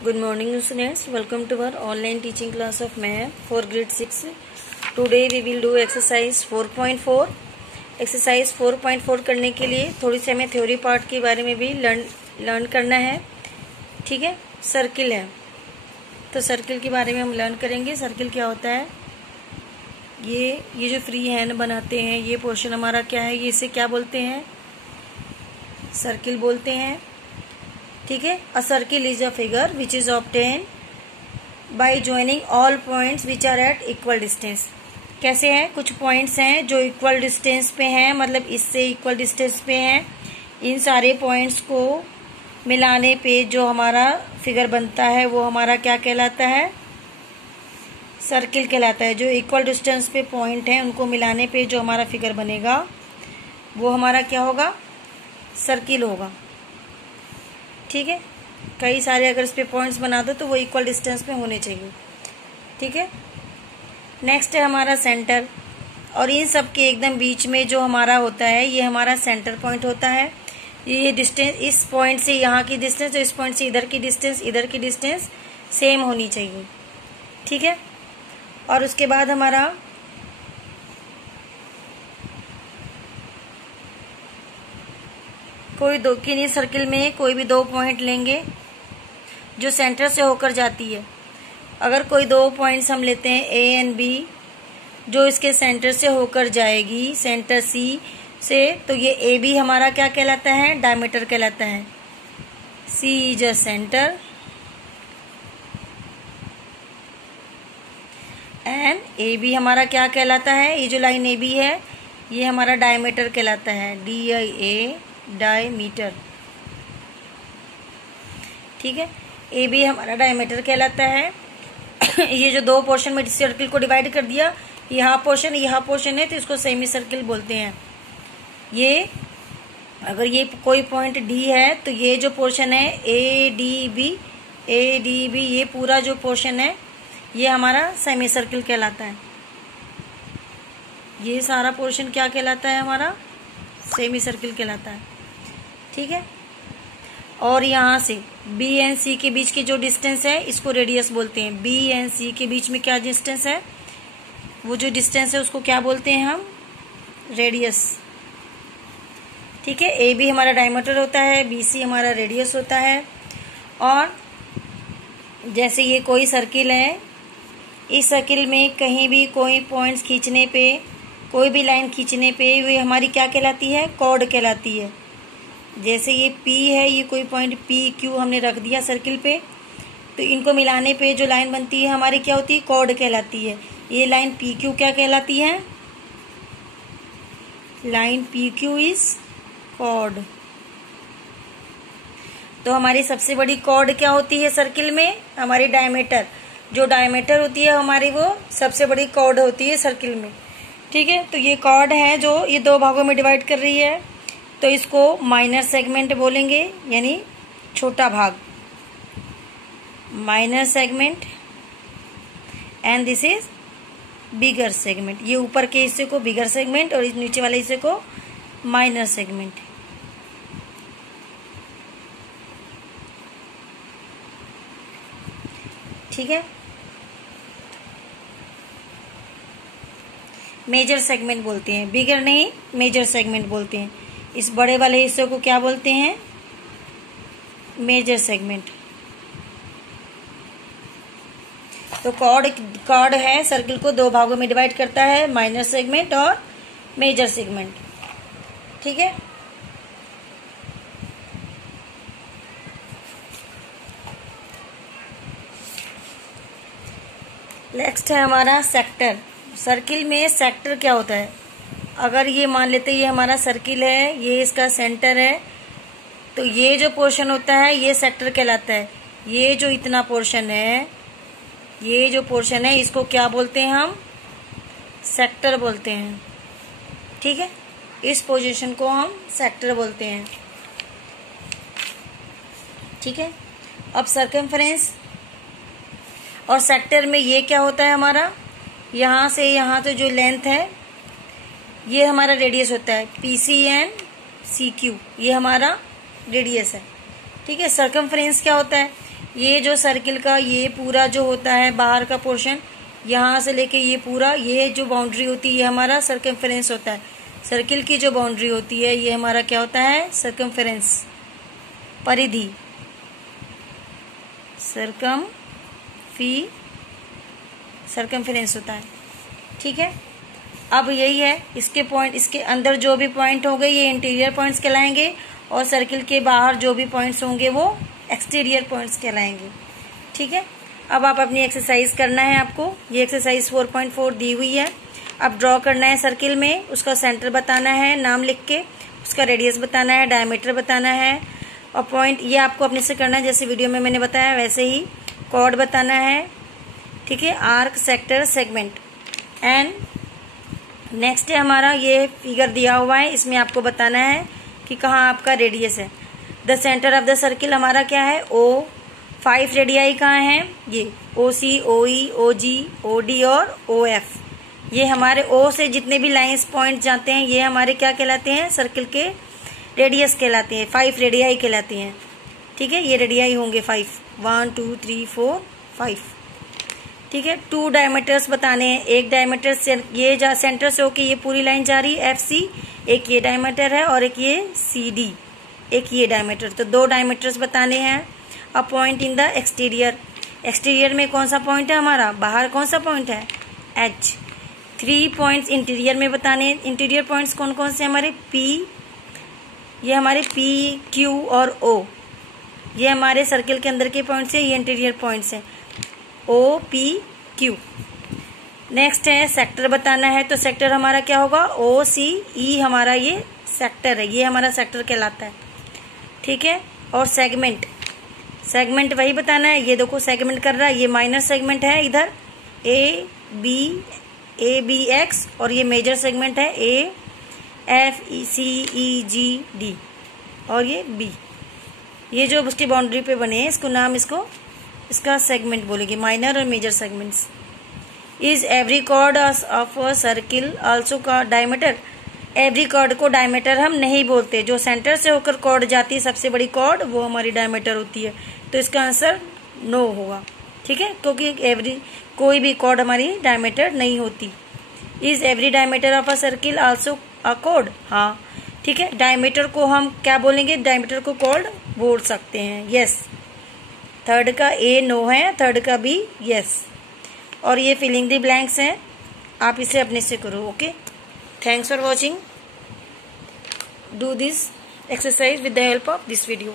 Good morning students, welcome to our online teaching class of math for grade 6. Today we will do exercise 4.4. Exercise 4.4 करने के लिए थोड़ी सी हमें theory part के बारे में भी लर्न करना है. ठीक है, सर्किल है तो सर्किल के बारे में हम लर्न करेंगे. सर्किल क्या होता है, ये जो फ्री हैंड बनाते हैं ये पोर्शन हमारा क्या है, ये इसे क्या बोलते हैं, सर्किल बोलते हैं. ठीक है, a circle is a figure which is obtain by joining all points which are at equal distance. कैसे है, कुछ पॉइंट्स हैं जो इक्वल डिस्टेंस पे हैं, मतलब इससे इक्वल डिस्टेंस पे हैं. इन सारे पॉइंट्स को मिलाने पे जो हमारा फिगर बनता है वो हमारा क्या कहलाता है, सर्किल कहलाता है. जो इक्वल डिस्टेंस पे पॉइंट हैं उनको मिलाने पे जो हमारा फिगर बनेगा वो हमारा क्या होगा, सर्किल होगा. ठीक है, कई सारे अगर इस पे पॉइंट्स बना दो तो वो इक्वल डिस्टेंस पे होने चाहिए. ठीक है, नेक्स्ट है हमारा सेंटर. और इन सब के एकदम बीच में जो हमारा होता है ये हमारा सेंटर पॉइंट होता है. ये डिस्टेंस, इस पॉइंट से यहाँ की डिस्टेंस और इस पॉइंट से इधर की डिस्टेंस सेम होनी चाहिए. ठीक है, और उसके बाद हमारा कोई दो किन्हीं सर्किल में कोई भी दो पॉइंट लेंगे जो सेंटर से होकर जाती है. अगर कोई दो पॉइंट्स हम लेते हैं ए एंड बी जो इसके सेंटर से होकर जाएगी, सेंटर सी से, तो ये ए बी हमारा क्या कहलाता है, डायमीटर कहलाता है. C is a centre and A B हमारा क्या कहलाता है, ये जो लाइन ए बी है ये हमारा डायमीटर कहलाता है, डी आई ए डायमीटर. ठीक है, ए बी हमारा डायमीटर कहलाता है. ये जो दो पोर्शन में सर्किल को डिवाइड कर दिया, यहाँ पोर्शन है तो इसको सेमी सर्किल बोलते हैं. ये अगर ये कोई पॉइंट डी है तो ये जो पोर्शन है ए डी बी ये पूरा जो पोर्शन है ये हमारा सेमी सर्किल कहलाता है. ये सारा पोर्शन क्या कहलाता है, हमारा सेमी सर्किल कहलाता है. ठीक है, और यहाँ से बी एंड सी के बीच की जो डिस्टेंस है इसको रेडियस बोलते हैं. बी एंड सी के बीच में क्या डिस्टेंस है, वो जो डिस्टेंस है उसको क्या बोलते हैं हम, रेडियस. ठीक है, ए बी हमारा डायमीटर होता है, बी सी हमारा रेडियस होता है. और जैसे ये कोई सर्किल है, इस सर्किल में कहीं भी कोई पॉइंट्स खींचने पे, कोई भी लाइन खींचने पे ये हमारी क्या कहलाती है, कॉर्ड कहलाती है. जैसे ये P है, ये कोई पॉइंट P Q हमने रख दिया सर्किल पे, तो इनको मिलाने पे जो लाइन बनती है हमारी क्या होती है, कॉर्ड कहलाती है. ये लाइन P Q क्या कहलाती है, line P Q is chord. तो हमारी सबसे बड़ी कॉर्ड क्या होती है सर्किल में, हमारी डायमीटर. जो डायमीटर होती है हमारी वो सबसे बड़ी कॉर्ड होती है सर्किल में. ठीक है, तो ये कॉर्ड है जो ये दो भागों में डिवाइड कर रही है, तो इसको माइनर सेगमेंट बोलेंगे, यानी छोटा भाग, minor segment. And this is bigger segment. ये ऊपर के हिस्से को बिगर सेगमेंट और इस नीचे वाले हिस्से को माइनर सेगमेंट. ठीक है, मेजर सेगमेंट बोलते हैं, बिगर नहीं मेजर सेगमेंट बोलते हैं. इस बड़े वाले हिस्से को क्या बोलते हैं, मेजर सेगमेंट. तो कॉर्ड है, सर्किल को दो भागों में डिवाइड करता है, माइनर सेगमेंट और मेजर सेगमेंट. ठीक है, नेक्स्ट है हमारा सेक्टर. सर्किल में सेक्टर क्या होता है, अगर ये मान लेते ये हमारा सर्किल है, ये इसका सेंटर है, तो ये जो पोर्शन होता है ये सेक्टर कहलाता है. ये जो इतना पोर्शन है, ये जो पोर्शन है इसको क्या बोलते हैं हम, सेक्टर बोलते हैं. ठीक है, इस पोजीशन को हम सेक्टर बोलते हैं. ठीक है, अब सर्कमफ्रेंस और सेक्टर में ये क्या होता है हमारा, यहाँ से यहाँ तो जो लेंथ है ये हमारा रेडियस होता है, PC एंड CQ ये हमारा रेडियस है. ठीक है, सर्कमफ्रेंस क्या होता है, ये जो सर्किल का ये पूरा जो होता है बाहर का पोर्शन, यहाँ से लेके ये पूरा, ये जो बाउंड्री होती है ये हमारा सर्कमफेरेंस होता है। सर्किल की जो बाउंड्री होती है ये हमारा क्या होता है, सर्कमफेरेंस, परिधि, सर्कमफेरेंस होता है। ठीक है, अब यही है इसके पॉइंट, इसके अंदर जो भी पॉइंट होंगे ये इंटीरियर पॉइंट्स कहलाएंगे और सर्किल के बाहर जो भी पॉइंट्स होंगे वो एक्सटीरियर पॉइंट्स कहलाएंगे। ठीक है, अब आप अपनी एक्सरसाइज करना है आपको। ये एक्सरसाइज 4.4 दी हुई है। अब ड्रॉ करना है सर्किल में, उसका सेंटर बताना है नाम लिख के, उसका रेडियस बताना है, डायमीटर बताना है और पॉइंट ये आपको अपने से करना है जैसे वीडियो में मैंने बताया वैसे ही। कॉर्ड बताना है, ठीक है, arc, sector, segment. And next है हमारा ये फिगर दिया हुआ है, इसमें आपको बताना है कि कहाँ आपका रेडियस है। The centre of the circle हमारा क्या है, ओ। 5 रेडियाई कहाँ हैं, ये OC, OE, OG, OD और OF। ये हमारे O से जितने भी लाइंस पॉइंट जाते हैं ये हमारे क्या कहलाते हैं, सर्किल के रेडियस कहलाते हैं, 5 रेडियाई कहलाते हैं। ठीक है, ये रेडियाई होंगे 5, 1 2 3 4 5। ठीक है, 2 डायमीटर्स बताने हैं। एक डायमीटर से ये सेंटर से होके ये पूरी लाइन जा रही है FC, एक ये डायमीटर है और एक ये CD, एक ये डायमीटर, तो 2 डायमीटर्स बताने हैं। A point in the exterior, exterior में कौन सा पॉइंट है हमारा, बाहर कौन सा पॉइंट है, H। 3 पॉइंट्स इंटीरियर में बताने। इंटीरियर पॉइंट्स कौन कौन से हमारे, P, ये हमारे P, Q और O, ये हमारे सर्किल के अंदर के पॉइंट्स है, ये इंटीरियर पॉइंट्स है, O, P, Q। नेक्स्ट है सेक्टर बताना है, तो सेक्टर हमारा क्या होगा, O, C, E हमारा ये सेक्टर है, ये हमारा सेक्टर कहलाता है। ठीक है, और सेगमेंट, सेगमेंट वही बताना है। ये देखो सेगमेंट कर रहा है, ये माइनर सेगमेंट है इधर A B X और ये मेजर सेगमेंट है A F C E G D और ये B। ये जो उसकी बाउंड्री पे बने हैं इसको नाम, इसका सेगमेंट बोलेंगे, माइनर और major segments. Is every chord of a circle also का डायमीटर, एवरी कॉर्ड को डायमीटर हम नहीं बोलते, जो सेंटर से होकर कॉर्ड जाती है सबसे बड़ी कॉर्ड वो हमारी डायमीटर होती है, तो इसका आंसर नो होगा। ठीक है, क्योंकि कोई भी कॉर्ड हमारी डायमीटर नहीं होती। Is every diameter of a circle also a cord, हाँ ठीक है, डायमीटर को हम क्या बोलेंगे, डायमीटर को कॉर्ड बोल सकते हैं, यस। थर्ड का A नो है, थर्ड का B यस। और ये फिलिंग द ब्लैंक्स हैं, आप इसे अपने से करो। Okay, thanks for watching, do this exercise with the help of this video.